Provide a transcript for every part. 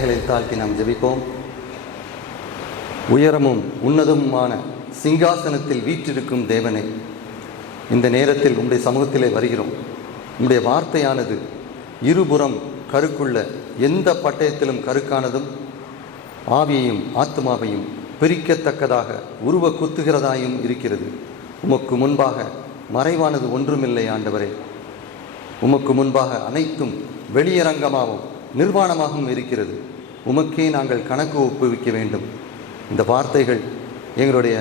தலைகளை தாழ்த்தி நாம் ஜெபிப்போம். உயரமும் உன்னதமுமான சிங்காசனத்தில் வீற்றிருக்கும் தேவனே, இந்த நேரத்தில் உம்முடைய சமூகத்திலே வருகிறோம். உம்முடைய வார்த்தையானது இருபுறம் கருக்குள்ள எந்த பட்டயத்திலும் கருக்கானதும் ஆவியையும் ஆத்மாவையும் பிரிக்கத்தக்கதாக உருவ குத்துகிறதாயும் இருக்கிறது. உமக்கு முன்பாக மறைவானது ஒன்றுமில்லை ஆண்டவரே. உமக்கு முன்பாக அனைத்தும் வெளியரங்கமாகவும் நிர்வாணமாகவும் இருக்கிறது. உமக்கே நாங்கள் கணக்கு ஒப்புவிக்க வேண்டும். இந்த வார்த்தைகள் எங்களுடைய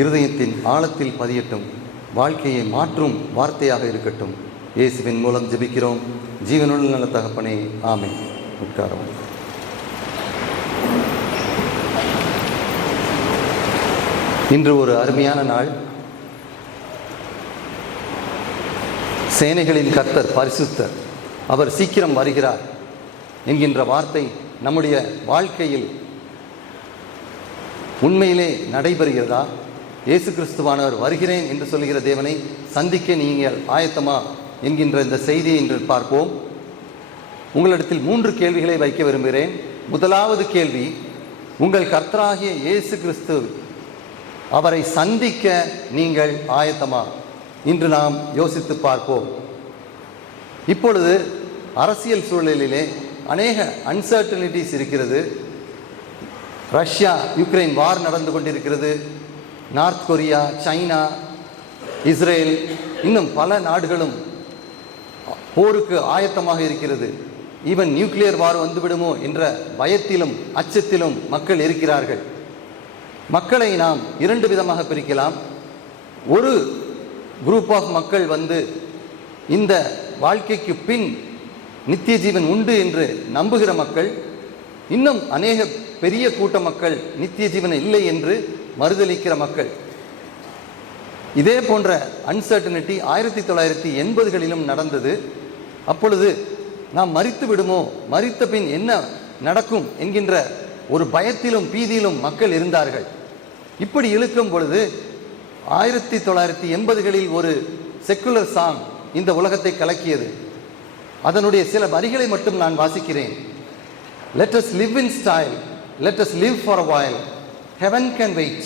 இருதயத்தின் ஆழத்தில் பதியட்டும். வாழ்க்கையை மாற்றும் வார்த்தையாக இருக்கட்டும். இயேசுவின் மூலம் ஜெபிக்கிறோம் ஜீவனுள்ள நல்ல தகப்பனே, ஆமென். உட்காரவும். இன்று ஒரு அருமையான நாள். சேனைகளின் கர்த்தர் பரிசுத்தர், அவர் சீக்கிரம் வருகிறார் என்கின்ற வார்த்தை நம்முடைய வாழ்க்கையில் உண்மையிலே நடைபெறுகிறதா? இயேசு கிறிஸ்துவானவர் வருகிறேன் என்று சொல்கிற தேவனை சந்திக்க நீங்கள் ஆயத்தமா என்கின்ற இந்த செய்தியை இன்று பார்ப்போம். உங்களிடத்தில் 3 கேள்விகளை வைக்க விரும்புகிறேன். முதலாவது கேள்வி, உங்கள் கர்த்தராகிய இயேசு கிறிஸ்து அவரை சந்திக்க நீங்கள் ஆயத்தமா? இன்று நாம் யோசித்து பார்ப்போம். இப்பொழுது அரசியல் சூழலிலே அநேக அன்சர்டனிட்டிஸ் இருக்கிறது. ரஷ்யா யுக்ரைன் வார் நடந்து கொண்டிருக்கிறது. நார்த் கொரியா, சைனா, இஸ்ரேல், இன்னும் பல நாடுகளும் போருக்கு ஆயத்தமாக இருக்கிறது. ஈவன் நியூக்ளியர் வார் வந்துவிடுமோ என்ற பயத்திலும் அச்சத்திலும் மக்கள் இருக்கிறார்கள். மக்களை நாம் 2 விதமாக பிரிக்கலாம். ஒரு குரூப் ஆஃப் மக்கள் இந்த வாழ்க்கைக்கு பின் நித்திய ஜீவன் உண்டு என்று நம்புகிற மக்கள். இன்னும் அநேக பெரிய கூட்ட மக்கள் நித்திய ஜீவன் இல்லை என்று மறுதலிக்கிற மக்கள். இதே போன்ற அன்சர்டனிட்டி 1980களிலும் நடந்தது. அப்பொழுது நாம் மரித்து விடுமோ, மரித்த பின் என்ன நடக்கும் என்கின்ற ஒரு பயத்திலும் பீதியிலும் மக்கள் இருந்தார்கள். இப்படி இழுக்கும் பொழுது 1980களில் ஒரு செக்குலர் சாங் இந்த உலகத்தை கலக்கியது. அதனுடைய சில வரிகளை மட்டும் நான் வாசிக்கிறேன். Let us live in style, let us live for a while. Heaven can wait.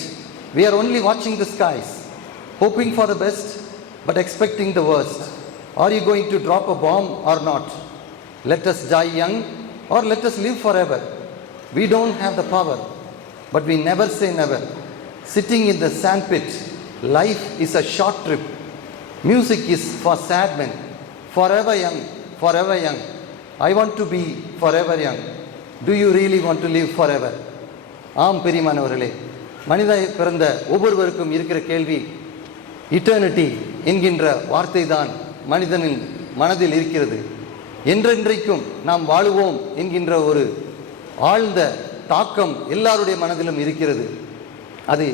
We are only watching the skies, hoping for the best but expecting the worst. Are you going to drop a bomb or not? Let us die young or let us live forever. We don't have the power, but we never say never. Sitting in the sandpit, life is a short trip. Music is for sad men. Forever young, forever young. I want to be forever young. Do you really want to live forever? ஆம் பிரியமானவர்களே, மனித பிறந்த ஒவ்வொருவருக்கும் இருக்கிற கேள்வி eternity என்கின்ற வார்த்தை தான் மனிதனின் மனதில் இருக்கிறது. என்றென்றைக்கும் நாம் வாழுவோம் என்கின்ற ஒரு ஆழ்ந்த தாக்கம் எல்லாருடைய மனதிலும் இருக்கிறது. அது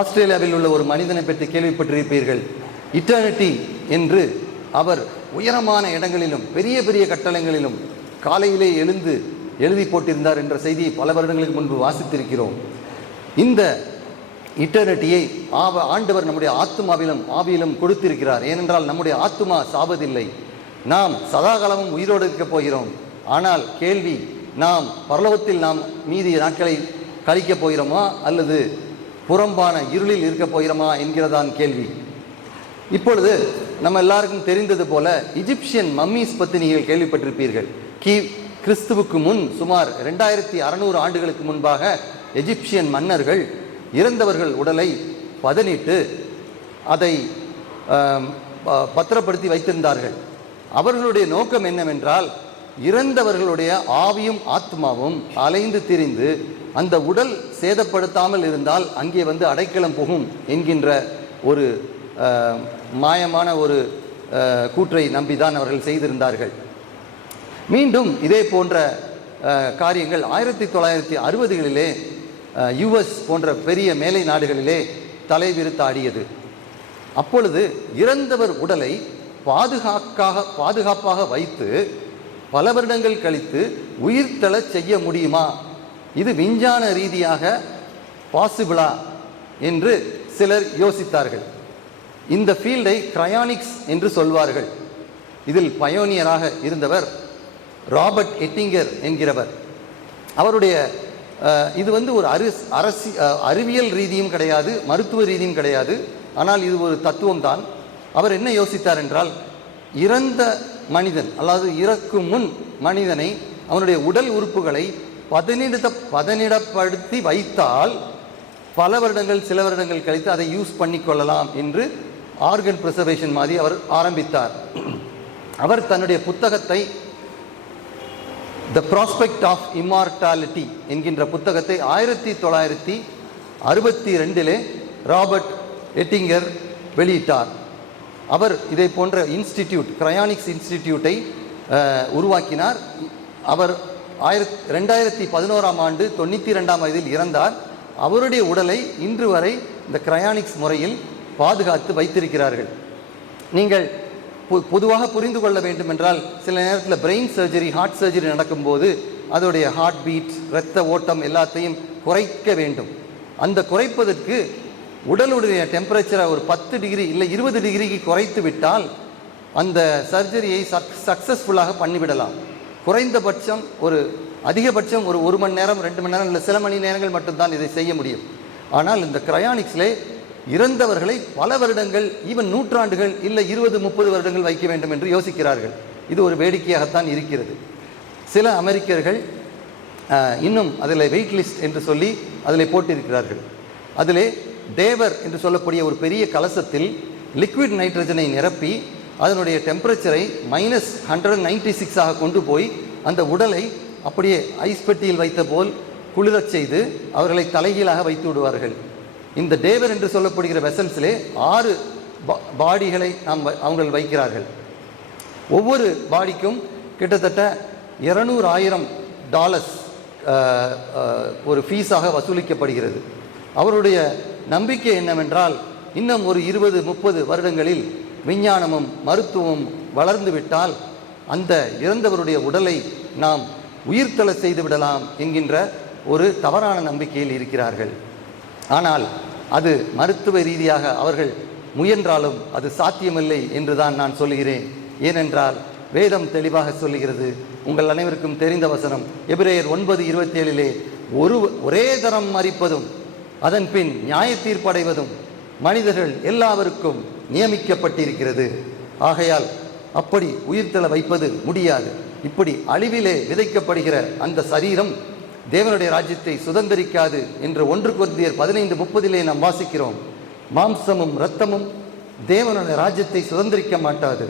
ஆஸ்திரேலியாவில் உள்ள ஒரு மனிதனை பற்றி கேள்விப்பட்டிருப்பீர்கள். இட்டர்னிட்டி என்று அவர் உயரமான இடங்களிலும் பெரிய பெரிய கட்டடங்களிலும் காலையிலே எழுதி போட்டிருந்தார் என்ற செய்தியை பல வருடங்களுக்கு முன்பு வாசித்திருக்கிறோம். இந்த இட்டர்னிட்டியை ஆண்டவர் நம்முடைய ஆத்துமாவிலும் ஆவியிலும் கொடுத்திருக்கிறார். ஏனென்றால் நம்முடைய ஆத்துமா சாவதில்லை. நாம் சதாகாலமும் உயிரோடு இருக்கப் போகிறோம். ஆனால் கேள்வி, நாம் பரலோகத்தில் நாம் மீதி நாட்களை கழிக்கப் போகிறோமா அல்லது புறம்பான இருளில் இருக்கப் போகிறோமா என்கிறதான் கேள்வி. இப்பொழுது நம்ம எல்லாருக்கும் தெரிந்தது போல எகிப்சியன் மம்மீஸ் பற்றி நீங்கள் கேள்விப்பட்டிருப்பீர்கள். கிறிஸ்துவுக்கு முன் சுமார் 2600 ஆண்டுகளுக்கு முன்பாக எகிப்சியன் மன்னர்கள் இறந்தவர்கள் உடலை பதனிட்டு அதை பத்திரப்படுத்தி வைத்திருந்தார்கள். அவர்களுடைய நோக்கம் என்னவென்றால், இறந்தவர்களுடைய ஆவியும் ஆத்மாவும் அலைந்து திரிந்து அந்த உடல் சேதப்படுத்தாமல் இருந்தால் அங்கே அடைக்கலம் புகும் என்கின்ற ஒரு மாயமான ஒரு கூற்றை நம்பிதான் அவர்கள் செய்திருந்தார்கள். மீண்டும் இதே போன்ற காரியங்கள் 1960களிலே யுஎஸ் போன்ற பெரிய மேலை நாடுகளிலே தலைவிரித்தாடியது. அப்பொழுது இறந்தவர் உடலை பாதுகாப்பாக வைத்து பல வருடங்கள் கழித்து உயிர்த்தெழ செய்ய முடியுமா? இது விஞ்ஞான ரீதியாக பாசிபிளா என்று சிலர் யோசித்தார்கள். இந்த ஃபீல்டை கிரையானிக்ஸ் என்று சொல்வார்கள். இதில் பயோனியராக இருந்தவர் ராபர்ட் எட்டிங்கர் என்கிறவர். அவருடைய இது வந்து ஒரு அறிவியல் ரீதியும் கிடையாது, மருத்துவ ரீதியும் கிடையாது, ஆனால் இது ஒரு தத்துவம் தான். அவர் என்ன யோசித்தார் என்றால், இறந்த மனிதன், அதாவது இறக்கும் முன் மனிதனை, அவனுடைய உடல் உறுப்புகளை பதனிடப்படுத்தி வைத்தால் பல வருடங்கள், சில வருடங்கள் கழித்து அதை யூஸ் பண்ணிக்கொள்ளலாம் என்று ஆர்கன் ப்ரிசர்வேஷன் மாதிரி அவர் ஆரம்பித்தார். அவர் தன்னுடைய புத்தகத்தை த ப்ராஸ்பெக்ட் ஆஃப் இம்மார்டாலிட்டி என்கின்ற புத்தகத்தை 1962 ராபர்ட் எட்டிங்கர் வெளியிட்டார். அவர் இதை போன்ற இன்ஸ்டிடியூட், கிரையானிக்ஸ் இன்ஸ்டிடியூட்டை உருவாக்கினார். அவர் 2011 ஆண்டு 92ஆம் வயதில் இறந்தார். அவருடைய உடலை இன்று வரை இந்த கிரையானிக்ஸ் முறையில் பாதுகாத்து வைத்திருக்கிறார்கள். நீங்கள் பொதுவாக புரிந்து கொள்ள வேண்டும் என்றால், சில நேரத்தில் பிரெயின் சர்ஜரி, ஹார்ட் சர்ஜரி நடக்கும்போது அதோடைய ஹார்ட் பீட், இரத்த ஓட்டம் எல்லாத்தையும் குறைக்க வேண்டும். அந்த குறைப்பதற்கு உடலுடைய டெம்பரேச்சரை ஒரு 10 டிகிரி இல்லை 20 டிகிரிக்கு குறைத்து விட்டால் அந்த சர்ஜரியை சக்ஸஸ்ஃபுல்லாக பண்ணிவிடலாம். குறைந்தபட்சம் அதிகபட்சம் ஒரு மணி நேரம், 2 மணி நேரம், இல்லை சில மணி நேரங்கள் மட்டும்தான் இதை செய்ய முடியும். ஆனால் இந்த கிரையானிக்ஸ்லே இறந்தவர்களை பல வருடங்கள், ஈவன் நூற்றாண்டுகள், இல்லை 20-30 வருடங்கள் வைக்க வேண்டும் என்று யோசிக்கிறார்கள். இது ஒரு வேடிக்கையாகத்தான் இருக்கிறது. சில அமெரிக்கர்கள் இன்னும் அதில் வெயிட் லிஸ்ட் என்று சொல்லி அதில் போட்டிருக்கிறார்கள். அதிலே தேவர் என்று சொல்லக்கூடிய ஒரு பெரிய கலசத்தில் லிக்விட் நைட்ரஜனை நிரப்பி அதனுடைய டெம்பரேச்சரை -196 கொண்டு போய் அந்த உடலை அப்படியே ஐஸ் பெட்டியில் வைத்த போல் குளிரச் செய்து அவர்களை தலைகீழாக வைத்து விடுவார்கள். இந்த தேவர் என்று சொல்லப்படுகிற வெசல்ஸிலே 6 பாடிகளை அவங்க வைக்கிறார்கள். ஒவ்வொரு பாடிக்கும் கிட்டத்தட்ட $200,000 ஒரு ஃபீஸாக வசூலிக்கப்படுகிறது. அவருடைய நம்பிக்கை என்னவென்றால், இன்னும் ஒரு 20-30 வருடங்களில் விஞ்ஞானமும் மருத்துவமும் வளர்ந்து விட்டால் அந்த இறந்தவருடைய உடலை நாம் உயிர்த்தெழ செய்து விடலாம் என்கின்ற ஒரு தவறான நம்பிக்கையில் இருக்கிறார்கள். ஆனால் அது மருத்துவ ரீதியாக அவர்கள் முயன்றாலும் அது சாத்தியமில்லை என்றுதான் நான் சொல்கிறேன். ஏனென்றால் வேதம் தெளிவாக சொல்லுகிறது. உங்கள் அனைவருக்கும் தெரிந்த வசனம் எபிரேயர் 9:27 ஒரே தரம் மரிப்பதும் அதன் பின் நியாய தீர்ப்படைவதும் மனிதர்கள் எல்லாருக்கும் நியமிக்கப்பட்டிருக்கிறது. ஆகையால் அப்படி உயிர்த்தெழ வைப்பது முடியாது. இப்படி அழிவிலே விதைக்கப்படுகிற அந்த சரீரம் தேவனுடைய ராஜ்யத்தை சுதந்திரிக்காது என்று 1 கொரிந்தியர் 15:30 நாம் வாசிக்கிறோம். மாம்சமும் இரத்தமும் தேவனுடைய ராஜ்யத்தை சுதந்திரிக்க மாட்டாது.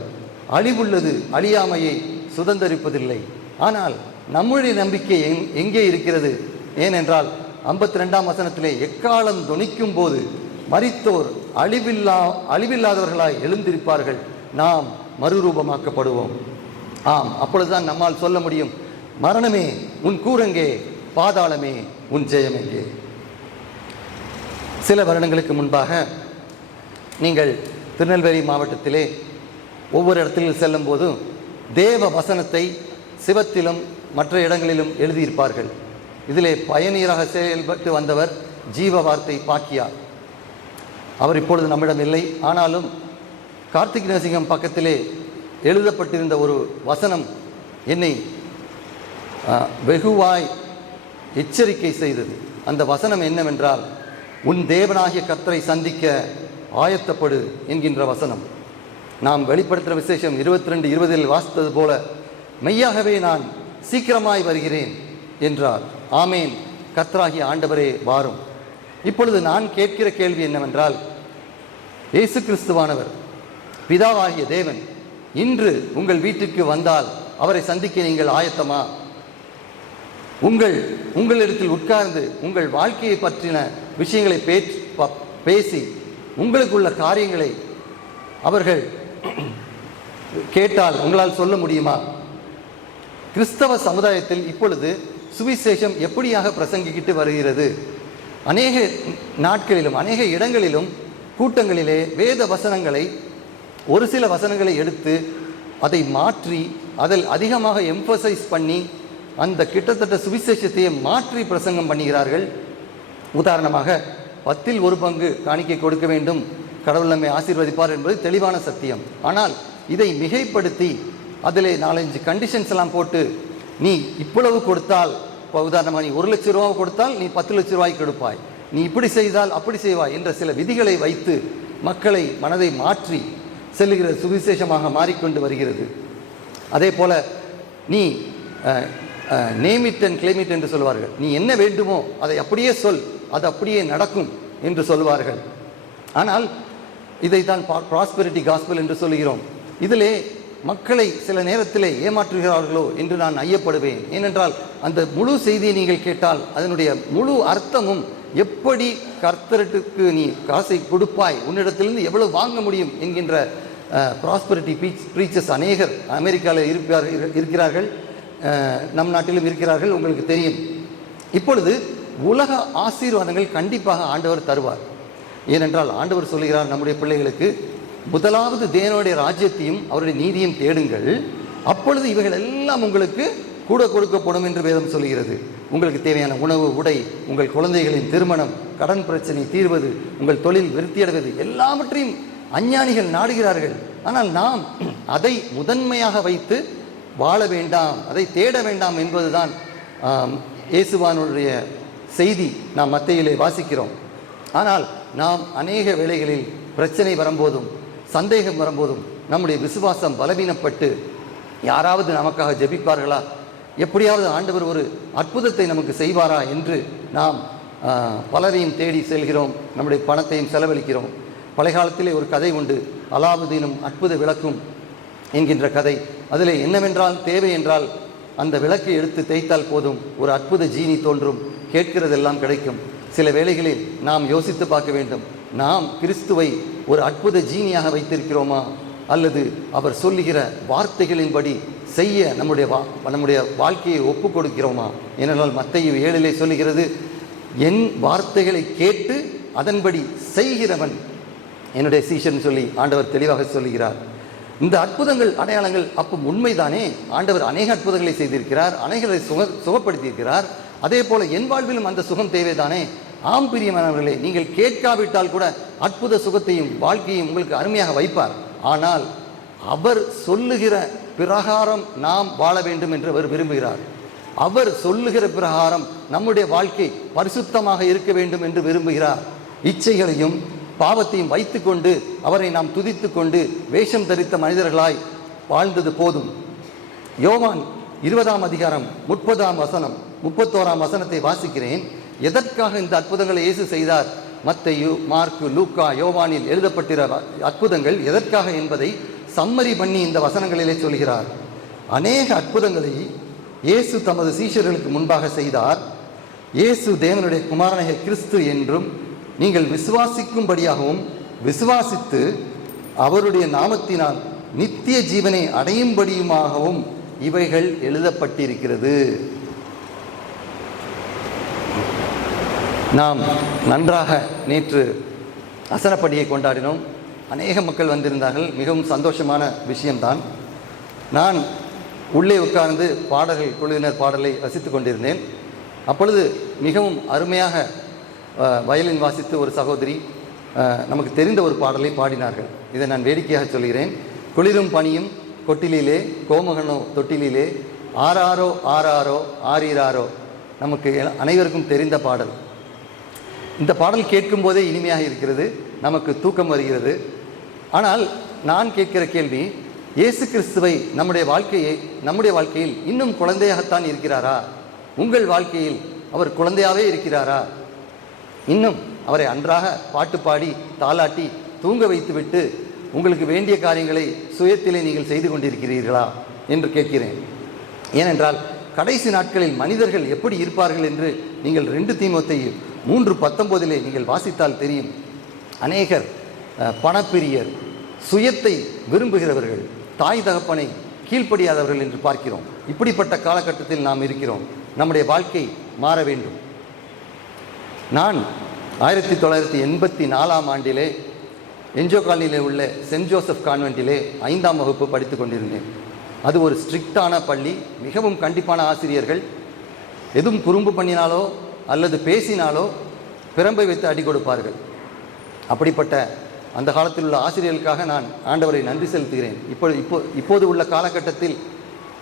அழிவுள்ளது அழியாமையை சுதந்திரிப்பதில்லை. ஆனால் நம்முடைய நம்பிக்கை எங்கே இருக்கிறது? ஏனென்றால் 52ஆம் வசனத்திலே எக்காலம் தொனிக்கும் போது மரித்தோர் அழிவில்லாதவர்களாய் எழுந்திருப்பார்கள், நாம் மறுரூபமாக்கப்படுவோம். ஆம், அப்பொழுதுதான் நம்மால் சொல்ல முடியும், மரணமே உன் கூரெங்கே, பாதாளமே உன் ஜெயம் எங்கே. சில வருடங்களுக்கு முன்பாக நீங்கள் திருநெல்வேலி மாவட்டத்திலே ஒவ்வொரு இடத்திலும் செல்லும் போதும் தேவ வசனத்தை சிவத்திலும் மற்ற இடங்களிலும் எழுதியிருப்பார்கள். இதிலே பயனீராக செயல்பட்டு வந்தவர் ஜீவ வார்த்தை பாக்கியார். அவர் இப்பொழுது நம்மிடம் இல்லை. ஆனாலும் கார்த்திக் நரசிங்கம் பக்கத்திலே எழுதப்பட்டிருந்த ஒரு வசனம் என்னை வெகுவாய் எச்சரிக்கை செய்தது. அந்த வசனம் என்னவென்றால், உன் தேவனாகிய கர்த்தரை சந்திக்க ஆயத்தப்படு என்கின்ற வசனம். நாம் வெளிப்படுத்துகிற விசேஷம் 22:20 வாசித்தது போல, மெய்யாகவே நான் சீக்கிரமாய் வருகிறேன் என்றார். ஆமேன், கர்த்தராகிய ஆண்டவரே வாரும். இப்பொழுது நான் கேட்கிற கேள்வி என்னவென்றால், இயேசு கிறிஸ்துவானவர் பிதாவாகிய தேவன் இன்று உங்கள் வீட்டுக்கு வந்தால் அவரை சந்திக்க நீங்கள் ஆயத்தமா? உங்களிடத்தில் உட்கார்ந்து உங்கள் வாழ்க்கையை பற்றின விஷயங்களை பேசி உங்களுக்குள்ள காரியங்களை அவர்கள் கேட்டால் உங்களால் சொல்ல முடியுமா? கிறிஸ்தவ சமுதாயத்தில் இப்பொழுது சுவிசேஷம் எப்படியாக பிரசங்கிக்கிட்டு வருகிறது? அநேக நாட்களிலும் அநேக இடங்களிலும் கூட்டங்களிலே வேத வசனங்களை, ஒரு சில வசனங்களை எடுத்து அதை மாற்றி அதில் அதிகமாக எம்பசைஸ் பண்ணி அந்த கிட்டத்தட்ட சுவிசேஷத்தையே மாற்றி பிரசங்கம் பண்ணுகிறார்கள். உதாரணமாக 10ல் 1 பங்கு காணிக்கை கொடுக்க வேண்டும், கடவுள் நம்மை ஆசீர்வதிப்பார் என்பது தெளிவான சத்தியம். ஆனால் இதை மிகைப்படுத்தி அதிலே 4-5 கண்டிஷன்ஸ் எல்லாம் போட்டு, நீ இவ்வளவு கொடுத்தால் இப்போ உதாரணமாக நீ 1,00,000 ரூபா கொடுத்தால் நீ 10,00,000 ரூபாய்க்கு கொடுப்பாய், நீ இப்படி செய்தால் அப்படி செய்வாய் என்ற சில விதிகளை வைத்து மக்களை மனதை மாற்றி செல்லுகிற சுவிசேஷமாக மாறிக்கொண்டு வருகிறது. அதே போல் நீ name it and claim it என்று சொல்வார்கள். நீ என்ன வேண்டுமோ அதை அப்படியே சொல், அது அப்படியே நடக்கும் என்று சொல்வார்கள். ஆனால் இதைத்தான் ப்ராஸ்பெரிட்டி காஸ்பல் என்று சொல்கிறோம். இதிலே மக்களை சில நேரத்திலே ஏமாற்றுகிறார்களோ என்று நான் ஐயப்படுவேன். ஏனென்றால் அந்த முழு செய்தியை நீங்கள் கேட்டால் அதனுடைய முழு அர்த்தமும் எப்படி கர்த்தருக்கு நீ காசை கொடுப்பாய், உன்னிடத்திலிருந்து எவ்வளவு வாங்க முடியும் என்கின்ற ப்ராஸ்பெரிட்டி ப்ரீச்சர்ஸ் அநேகர் அமெரிக்காவில் இருக்கிறார்கள், நம் நாட்டிலும் இருக்கிறார்கள், உங்களுக்கு தெரியும். இப்பொழுது உலக ஆசீர்வாதங்கள் கண்டிப்பாக ஆண்டவர் தருவார். ஏனென்றால் ஆண்டவர் சொல்கிறார் நம்முடைய பிள்ளைகளுக்கு, முதலாவது தேவனுடைய ராஜ்யத்தையும் அவருடைய நீதியும் தேடுங்கள், அப்பொழுது இவைகள் எல்லாம் உங்களுக்கு கூட கொடுக்கப்படும் என்று வேதம் சொல்கிறது. உங்களுக்கு தேவையான உணவு, உடை, உங்கள் குழந்தைகளின் திருமணம், கடன் பிரச்சனை தீர்வது, உங்கள் தொழில் விருத்தியடைவது எல்லாவற்றையும் அஞ்ஞானிகள் நாடுகிறார்கள். ஆனால் நாம் அதை முதன்மையாக வைத்து வாழ வேண்டாம், அதை தேட வேண்டாம் என்பதுதான் இயேசுவானுடைய செய்தி நாம் மத்தேயிலே வாசிக்கிறோம். ஆனால் நாம் அநேக வேளைகளில் பிரச்சனை வரும்போதும் சந்தேகம் வரும்போதும் நம்முடைய விசுவாசம் பலவீனப்பட்டு யாராவது நமக்காக ஜெபிப்பார்களா, எப்படியாவது ஆண்டவர் ஒரு அற்புதத்தை நமக்கு செய்வாரா என்று நாம் பலரையும் தேடி செல்கிறோம், நம்முடைய பணத்தையும் செலவழிக்கிறோம். பழைய காலத்திலே ஒரு கதை உண்டு, அலாவுதீனும் அற்புத விளக்கும் என்கின்ற கதை. அதில் என்னவென்றால், தேவை என்றால் அந்த விளக்கை எடுத்து தேய்த்தால் போதும், ஒரு அற்புத ஜீனி தோன்றும், கேட்கிறதெல்லாம் கிடைக்கும். சில வேளைகளில் நாம் யோசித்து பார்க்க வேண்டும், நாம் கிறிஸ்துவை ஒரு அற்புத ஜீனியாக வைத்திருக்கிறோமா, அல்லது அவர் சொல்லுகிற வார்த்தைகளின்படி செய்ய நம்முடைய வாழ்க்கையை ஒப்பு கொடுக்கிறோமா? ஏனென்றால் மத்தேயு 7 சொல்லுகிறது, என் வார்த்தைகளை கேட்டு அதன்படி செய்கிறவன் என்னுடைய சீஷன் சொல்லி ஆண்டவர் தெளிவாக சொல்லுகிறார். இந்த அற்புதங்கள் அடையாளங்கள் அப்போ உண்மைதானே? ஆண்டவர் அநேக அற்புதங்களை செய்திருக்கிறார், அநேகரை சுகப்படுத்தியிருக்கிறார். அதே போல என் வாழ்விலும் அந்த சுகம் தேவைதானே? ஆம் பிரியமானவர்களே, நீங்கள் கேட்காவிட்டால் கூட அற்புத சுகத்தையும் வாழ்க்கையும் உங்களுக்கு அருமையாக வைப்பார். ஆனால் அவர் சொல்லுகிற பிரகாரம் நாம் வாழ வேண்டும் என்று அவர் விரும்புகிறார். அவர் சொல்லுகிற பிரகாரம் நம்முடைய வாழ்க்கை பரிசுத்தமாக இருக்க வேண்டும் என்று விரும்புகிறார். இச்சைகளையும் பாவத்தையும் வைத்துக்கொண்டு அவரை நாம் துதித்து கொண்டு வேஷம் தரித்த மனிதர்களாய் வாழ்ந்தது போதும். யோவான் 20 அதிகாரம் 30 31 வாசிக்கிறேன். எதற்காக இந்த அற்புதங்களை இயேசு செய்தார்? மத்தேயு, மார்க்கு, லூக்கா, யோவானில் எழுதப்பட்டிற அற்புதங்கள் எதற்காக என்பதை சம்மரி பண்ணி இந்த வசனங்களிலே சொல்கிறார். அநேக அற்புதங்களை இயேசு தமது சீஷர்களுக்கு முன்பாக செய்தார். இயேசு தேவனுடைய குமாரனாகிய கிறிஸ்து என்றும் நீங்கள் விசுவாசிக்கும்படியாகவும் விசுவாசித்து அவருடைய நாமத்தினால் நித்திய ஜீவனை அடையும்படியுமாகவும் இவைகள் எழுதப்பட்டிருக்கிறது. நாம் நன்றாக நேற்று அசனப்படியை கொண்டாடினோம். அநேக மக்கள் வந்திருந்தார்கள். மிகவும் சந்தோஷமான விஷயம்தான். நான் உள்ளே உட்கார்ந்து பாடல்கள் குழுவினர் பாடலை ரசித்து கொண்டிருந்தேன். அப்பொழுது மிகவும் அருமையாக வயலின் வாசித்து ஒரு சகோதரி நமக்கு தெரிந்த ஒரு பாடலை பாடினார்கள். இதை நான் வேடிக்கையாக சொல்கிறேன். குளிரும் பனியும் கொட்டிலே கோமகனோ தொட்டிலே ஆராரோ ஆராரோ ஆரீராரோ, நமக்கு அனைவருக்கும் தெரிந்த பாடல். இந்த பாடல் கேட்கும் போதே இனிமையாக இருக்கிறது, நமக்கு தூக்கம் வருகிறது. ஆனால் நான் கேட்கிற கேள்வி, இயேசு கிறிஸ்துவை நம்முடைய வாழ்க்கையில் இன்னும் குழந்தையாகத்தான் இருக்கிறாரா? உங்கள் வாழ்க்கையில் அவர் குழந்தையாகவே இருக்கிறாரா? இன்னும் அவரை அன்றாக பாட்டு பாடி தாலாட்டி தூங்க வைத்துவிட்டு உங்களுக்கு வேண்டிய காரியங்களை சுயத்திலே நீங்கள் செய்து கொண்டிருக்கிறீர்களா என்று கேட்கிறேன். ஏனென்றால் கடைசி நாட்களில் மனிதர்கள் எப்படி இருப்பார்கள் என்று நீங்கள் 2 தீமோத்தேயு 3:19 நீங்கள் வாசித்தால் தெரியும். அநேகர் பணப்பிரியர், சுயத்தை விரும்புகிறவர்கள், தாய் தகப்பனை கீழ்ப்படியாதவர்கள் என்று பார்க்கிறோம். இப்படிப்பட்ட காலகட்டத்தில் நாம் இருக்கிறோம். நம்முடைய வாழ்க்கை மாற வேண்டும். நான் 1984 ஆண்டிலே என்ஜோ காலனியிலே உள்ள சென்ட் ஜோசப் கான்வென்ட்டிலே 5ஆம் வகுப்பு படித்து கொண்டிருந்தேன். அது ஒரு ஸ்ட்ரிக்டான பள்ளி, மிகவும் கண்டிப்பான ஆசிரியர்கள். எதுவும் குறும்பு பண்ணினாலோ அல்லது பேசினாலோ பிரம்பை வைத்து அடி கொடுப்பார்கள். அப்படிப்பட்ட அந்த காலத்தில் உள்ள ஆசிரியர்களுக்காக நான் ஆண்டவரை நன்றி செலுத்துகிறேன். இப்போது உள்ள காலகட்டத்தில்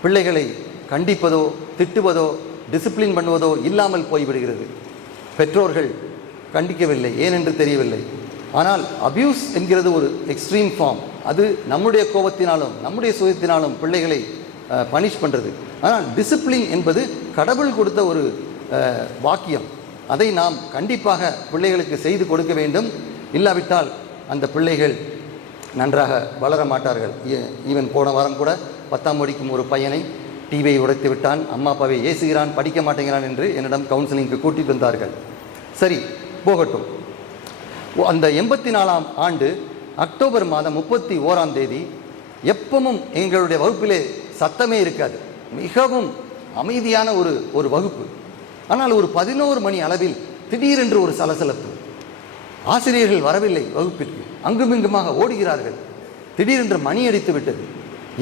பிள்ளைகளை கண்டிப்பதோ திட்டுவதோ டிசிப்ளின் பண்ணுவதோ இல்லாமல் போய்விடுகிறது. பெற்றோர்கள் கண்டிக்கவில்லை, ஏனென்று தெரியவில்லை. ஆனால் அபியூஸ் என்கிறது ஒரு எக்ஸ்ட்ரீம் ஃபார்ம். அது நம்முடைய கோபத்தினாலும் நம்முடைய சுயத்தினாலும் பிள்ளைகளை பனிஷ் பண்ணுறது. ஆனால் டிசிப்ளின் என்பது கடவுள் கொடுத்த ஒரு வாக்கியம். அதை நாம் கண்டிப்பாக பிள்ளைகளுக்கு செய்து கொடுக்க வேண்டும். இல்லாவிட்டால் அந்த பிள்ளைகள் நன்றாக வளர மாட்டார்கள். ஈவன் போன வாரம் கூட 10ஆம் படிக்கும் ஒரு பையனை டிவியை உடைத்து விட்டான், அம்மா அப்பாவை ஏசுகிறான், படிக்க மாட்டேங்கிறான் என்று என்னிடம் கவுன்சிலிங்க்கு கூட்டிட்டு வந்தார்கள். சரி, போகட்டும். அந்த 84ஆம் ஆண்டு அக்டோபர் மாதம் 31ஆம் தேதி எப்பவும் எங்களுடைய வகுப்பிலே சத்தமே இருக்காது. மிகவும் அமைதியான ஒரு வகுப்பு. ஆனால் ஒரு 11 மணி அளவில் திடீரென்று ஒரு சலசலப்பு. ஆசிரியர்கள் வரவில்லை வகுப்பிற்கு. அங்குமிங்குமாக ஓடுகிறார்கள். திடீரென்று மணி அடித்து விட்டது.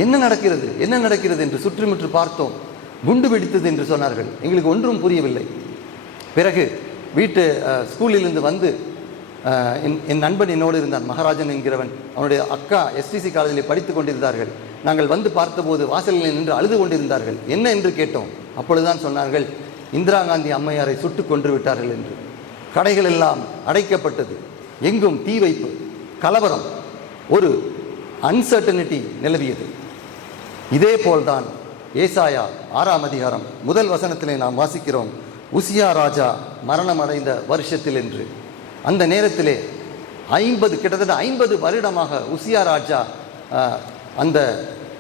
என்ன நடக்கிறது என்ன நடக்கிறது என்று சுற்றுமுற்று பார்த்தோம். குண்டு வெடித்தது என்று சொன்னார்கள். எங்களுக்கு ஒன்றும் புரியவில்லை. பிறகு ஸ்கூலிலிருந்து வந்து என் நண்பன் என்னோடு இருந்தான், மகாராஜன் என்கிறவன். அவனுடைய அக்கா எஸ்டிசி காலேஜில் படித்து கொண்டிருந்தார்கள். நாங்கள் வந்து பார்த்தபோது வாசலில் நின்று அழுது கொண்டிருந்தார்கள். என்ன என்று கேட்டோம். அப்பொழுதுதான் சொன்னார்கள், இந்திரா காந்தி அம்மையாரை சுட்டு கொன்று விட்டார்கள் என்று. கடைகள் எல்லாம் அடைக்கப்பட்டது. எங்கும் தீ வைப்பு, கலவரம், ஒரு அன்சர்டனிட்டி நிலவியது. இதே போல்தான் ஏசாயா 6ஆம் அதிகாரம் 1 வசனத்திலே நாம் வாசிக்கிறோம், உசியா ராஜா மரணம் அடைந்த வருஷத்தில் என்று. அந்த நேரத்திலே கிட்டத்தட்ட 50 வருடமாக உசியா ராஜா அந்த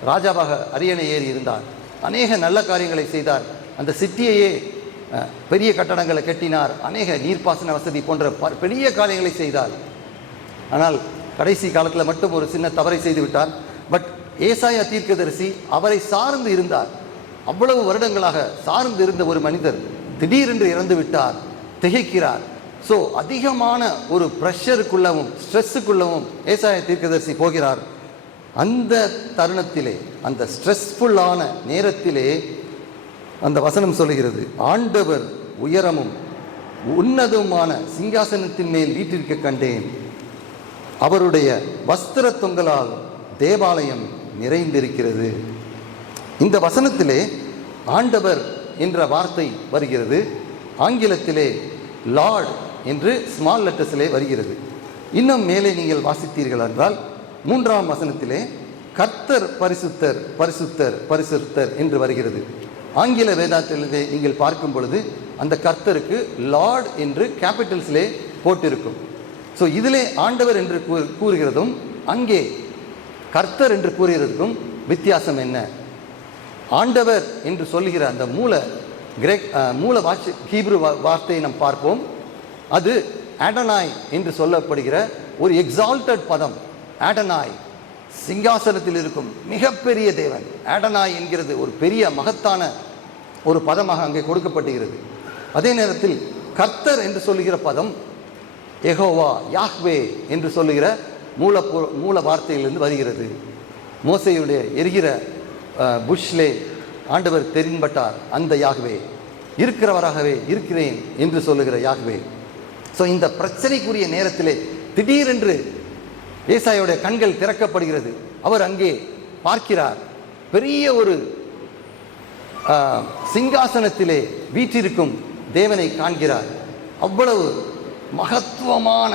ராஜாவாக அரியணை ஏறி இருந்தார். அநேக நல்ல காரியங்களை செய்தார். அந்த சிட்டியையே பெரிய கட்டடங்களை கட்டினார். அநேக நீர்ப்பாசன வசதி போன்ற பெரிய காரியங்களை செய்தார். ஆனால் கடைசி காலத்தில் மட்டும் ஒரு சின்ன தவறை செய்து விட்டார். பட் ஏசாயா தீர்க்கதரிசி அவரை சார்ந்து இருந்தார். அவ்வளவு வருடங்களாக சார்ந்து இருந்த ஒரு மனிதர் திடீரென்று இறந்து விட்டார். திகைக்கிறார். ஸோ அதிகமான ஒரு ப்ரெஷருக்குள்ளவும் ஸ்ட்ரெஸ்ஸுக்குள்ளவும் ஏசாயா தீர்க்கதரிசி போகிறார். அந்த தருணத்திலே, அந்த ஸ்ட்ரெஸ்ஃபுல்லான நேரத்திலே அந்த வசனம் சொல்லுகிறது, ஆண்டவர் உயரமும் உன்னதமான சிங்காசனத்தின் மேல் வீற்றிருக்க கண்டேன், அவருடைய வஸ்திர தொங்கலால் தேவாலயம் நிறைந்திருக்கிறது. இந்த வசனத்திலே ஆண்டவர் என்ற வார்த்தை வருகிறது. ஆங்கிலத்திலே லார்ட் என்று ஸ்மால் லெட்டர்ஸிலே வருகிறது. இன்னும் மேலே நீங்கள் வாசித்தீர்கள் என்றால் 3ஆம் வசனத்திலே கர்த்தர் பரிசுத்தர் பரிசுத்தர் பரிசுத்தர் என்று வருகிறது. ஆங்கில வேதாத்திலே நீங்கள் பார்க்கும் பொழுது அந்த கர்த்தருக்கு லார்ட் என்று கேபிட்டல்ஸிலே போட்டிருக்கும். ஸோ இதிலே ஆண்டவர் என்று கூறுகிறதும் அங்கே கர்த்தர் என்று கூறுகிறதுக்கும் வித்தியாசம் என்ன? ஆண்டவர் என்று சொல்லுகிற அந்த மூல ஹீப்ரு வார்த்தையை நாம் பார்ப்போம். அது ஆடனாய் என்று சொல்லப்படுகிற ஒரு எக்ஸால்டட் பதம். ஆடனாய், சிங்காசனத்தில் இருக்கும் மிகப்பெரிய தேவன். ஆடனாய் என்கிறது ஒரு பெரிய மகத்தான ஒரு பதமாக அங்கே கொடுக்கப்படுகிறது. அதே நேரத்தில் கர்த்தர் என்று சொல்லுகிற பதம் யெகோவா, யாஹ்வே என்று சொல்லுகிற மூல வார்த்தையிலிருந்து வருகிறது. மோசேயுடைய எரிகிற புஷ்லே ஆண்டவர் தெரின்பட்டார். அந்த யாஹ்வே, இருக்கிறவராகவே இருக்கிறேன் என்று சொல்லுகிற யாஹ்வே. ஸோ இந்த பிரச்சனைக்குரிய நேரத்திலே திடீரென்று ஏசாயாவுடைய கண்கள் திறக்கப்படுகிறது. அவர் அங்கே பார்க்கிறார், பெரிய ஒரு சிங்காசனத்திலே வீற்றிருக்கும் தேவனை காண்கிறார். அவ்வளவு மகத்துவமான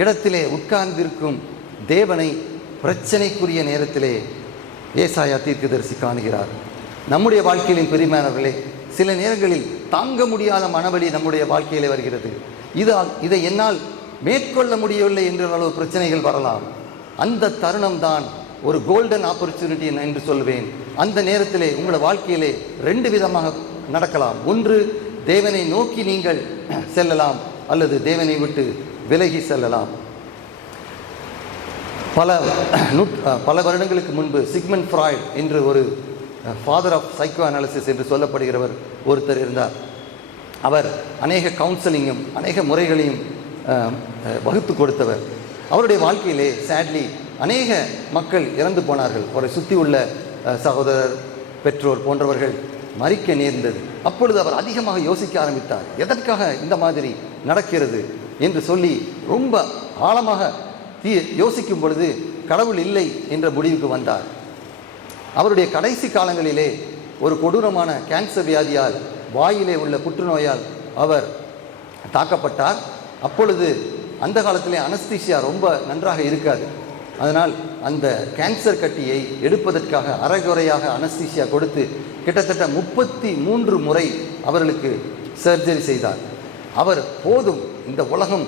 இடத்திலே உட்கார்ந்திருக்கும் தேவனை பிரச்சனைக்குரிய நேரத்திலே ஏசாயா தீர்க்கதரிசி காணுகிறார். நம்முடைய வாழ்க்கையிலும் பெரியமானவர்களே, சில நேரங்களில் தாங்க முடியாத மனவலி நம்முடைய வாழ்க்கையிலே வருகிறது. இதை என்னால் மேற்கொள்ள முடியவில்லை என்ற அளவு பிரச்சனைகள் வரலாம். அந்த தருணம் தான் ஒரு கோல்டன் ஆப்பர்ச்சுனிட்டி என்று சொல்வேன். அந்த நேரத்திலே உங்களோட வாழ்க்கையிலே 2 விதமாக நடக்கலாம். ஒன்று, தேவனை நோக்கி நீங்கள் செல்லலாம், அல்லது தேவனை விட்டு விலகி செல்லலாம். பல வருடங்களுக்கு முன்பு சிக்மண்ட் ஃப்ராய்ட் என்று ஒரு ஃபாதர் ஆஃப் சைக்கோ அனாலிசிஸ் என்று சொல்லப்படுகிறவர் ஒருத்தர் இருந்தார். அவர் அநேக கவுன்சிலிங்கும் அநேக முறைகளையும் வகுத்து கொடுத்தவர். அவருடைய வாழ்க்கையிலே சேட்லி அநேக மக்கள் இறந்து போனார்கள். அவரை சுற்றி உள்ள சகோதரர், பெற்றோர் போன்றவர்கள் மரிக்க நேர்ந்தது. அப்பொழுது அவர் அதிகமாக யோசிக்க ஆரம்பித்தார். எதற்காக இந்த மாதிரி நடக்கிறது என்று சொல்லி ரொம்ப ஆழமாக யோசிக்கும் பொழுது கடவுள் இல்லை என்ற முடிவுக்கு வந்தார். அவருடைய கடைசி காலங்களிலே ஒரு கொடூரமான கேன்சர் வியாதியால் வாயிலே உள்ள புற்றுநோயால் அவர் தாக்கப்பட்டார். அப்பொழுது அந்த காலத்திலே அனஸ்தீசியா ரொம்ப நன்றாக இருக்காது. அதனால் அந்த கேன்சர் கட்டியை எடுப்பதற்காக அரைகுறையாக அனஸ்தீசியா கொடுத்து கிட்டத்தட்ட 33 முறை அவர்களுக்கு சர்ஜரி செய்தார். அவர் போதும், இந்த உலகம்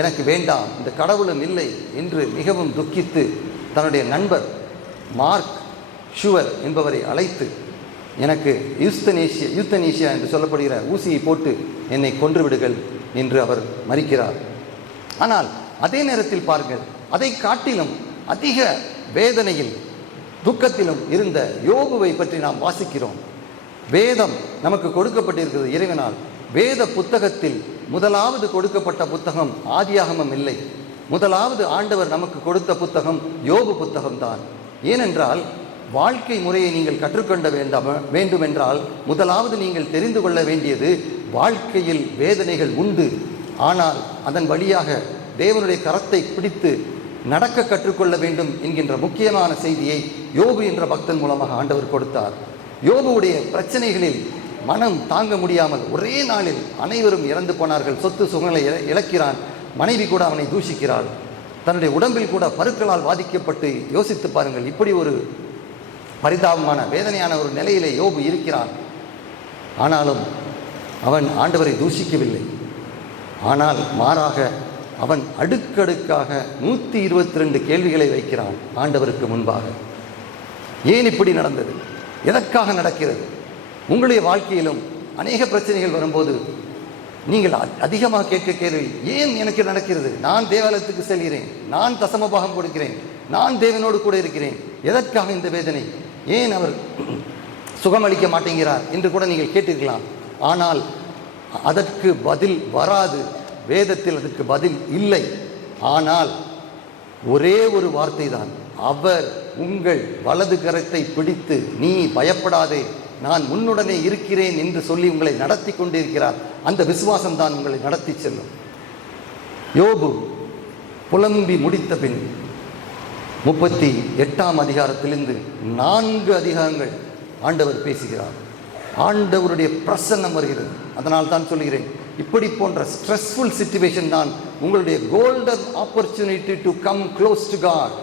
எனக்கு வேண்டாம், இந்த கடவுளும் இல்லை என்று மிகவும் துக்கித்து தன்னுடைய நண்பர் மார்க் ஷுவர் என்பவரை அழைத்து எனக்கு யூத்தனேஷியா என்று சொல்லப்படுகிற ஊசியை போட்டு என்னை கொன்று விடுங்கள் என்று அவர் மரிக்கிறார். ஆனால் அதே நேரத்தில் பாருங்கள், அதை காட்டிலும் அதிக வேதனையில் துக்கத்திலும் இருந்த யோபுவை பற்றி நாம் வாசிக்கிறோம். வேதம் நமக்கு கொடுக்கப்பட்டிருக்கிறது இறைவனால். வேத புத்தகத்தில் முதலாவது கொடுக்கப்பட்ட புத்தகம் ஆதியாகமம் இல்லை. முதலாவது ஆண்டவர் நமக்கு கொடுத்த புத்தகம் யோபு புத்தகம்தான். ஏனென்றால் வாழ்க்கை முறையை நீங்கள் கற்றுக்கொள்ள வேண்டுமென்றால் முதலாவது நீங்கள் தெரிந்து கொள்ள வேண்டியது, வாழ்க்கையில் வேதனைகள் உண்டு, ஆனால் அதன் வழியாக தேவனுடைய கரத்தை பிடித்து நடக்க கற்றுக்கொள்ள வேண்டும் என்கின்ற முக்கியமான செய்தியை யோபு என்ற பக்தன் மூலமாக ஆண்டவர் கொடுத்தார். யோபுவுடைய பிரச்சனைகளில் மனம் தாங்க முடியாமல் ஒரே நாளில் அனைவரும் இறந்து போனார்கள். சொத்து சுகங்களை இழக்கிறான். மனைவி கூட அவனை தூஷிக்கிறாள். தன்னுடைய உடம்பில் கூட பருக்களால் பாதிக்கப்பட்டு யோசித்து பாருங்கள், இப்படி ஒரு பரிதாபமான வேதனையான ஒரு நிலையிலே யோபு இருக்கிறான். ஆனாலும் அவன் ஆண்டவரை தூஷிக்கவில்லை. ஆனால் மாறாக அவன் அடுக்கடுக்காக 122 கேள்விகளை வைக்கிறான் ஆண்டவருக்கு முன்பாக. ஏன் இப்படி நடந்தது? எதற்காக நடக்கிறது? உங்களுடைய வாழ்க்கையிலும் அநேக பிரச்சனைகள் வரும்போது நீங்கள் அதிகமாக கேட்க கேள்வி, ஏன் எனக்கு நடக்கிறது? நான் தேவாலயத்துக்கு செல்கிறேன், நான் தசமபாகம் கொடுக்கிறேன், நான் தேவனோடு கூட இருக்கிறேன், எதற்காக இந்த வேதனை? ஏன் அவர் சுகமளிக்க மாட்டேங்கிறார் என்று கூட நீங்கள் கேட்டிருக்கலாம். ஆனால் அதற்கு பதில் வராது. வேதத்தில் அதற்கு பதில் இல்லை. ஆனால் ஒரே ஒரு வார்த்தை தான், அவர் உங்கள் வலது கரத்தை பிடித்து நீ பயப்படாதே, நான் உன்னுடனே இருக்கிறேன் என்று சொல்லி உங்களை நடத்தி கொண்டிருக்கிறார். அந்த விசுவாசம் தான் உங்களை நடத்தி செல்லும். யோபு புலம்பி முடித்த பின் 38ஆம் அதிகாரத்திலிருந்து 4 அதிகாரங்கள் ஆண்டவர் பேசுகிறார். ஆண்டவருடைய பிரசன்னம் வருகிறது. அதனால் தான் சொல்கிறேன், இப்படி போன்ற ஸ்ட்ரெஸ்ஃபுல் சிச்சுவேஷன் தான் உங்களுடைய golden opportunity to come close to God.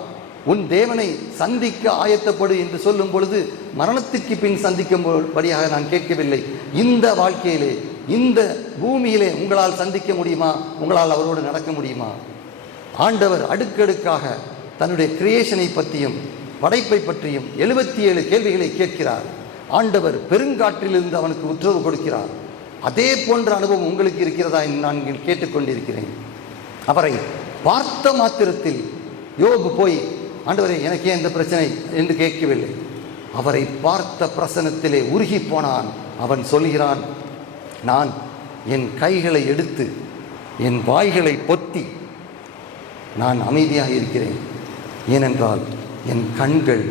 உன் தேவனை சந்திக்க ஆயத்தப்படு என்று சொல்லும் பொழுது மரணத்துக்கு பின் சந்திக்கும்படியாக நான் கேட்கவில்லை. இந்த வாழ்க்கையிலே, இந்த பூமியிலே உங்களால் சந்திக்க முடியுமா? உங்களால் அவரோடு நடக்க முடியுமா? ஆண்டவர் அடுக்கடுக்காக தன்னுடைய கிரியேஷனை பற்றியும் படைப்பை பற்றியும் 77 கேள்விகளை கேட்கிறார். ஆண்டவர் பெருங்காற்றிலிருந்து அவனுக்கு உத்தரவு கொடுக்கிறார். அதே போன்ற அனுபவம் உங்களுக்கு இருக்கிறதா என்று நான் கேட்டுக்கொண்டிருக்கிறேன். அவரை பார்த்த மாத்திரத்தில் யோபு போய், ஆண்டவரே எனக்கு ஏன் இந்த பிரச்சனை என்று கேட்கவில்லை. அவரை பார்த்த பிரசனத்திலே உருகி போனான். அவன் சொல்கிறான், நான் என் கைகளை எடுத்து என் வாய்களை பொத்தி நான் அமைதியாக இருக்கிறேன், ஏனென்றால் என் கண்கள்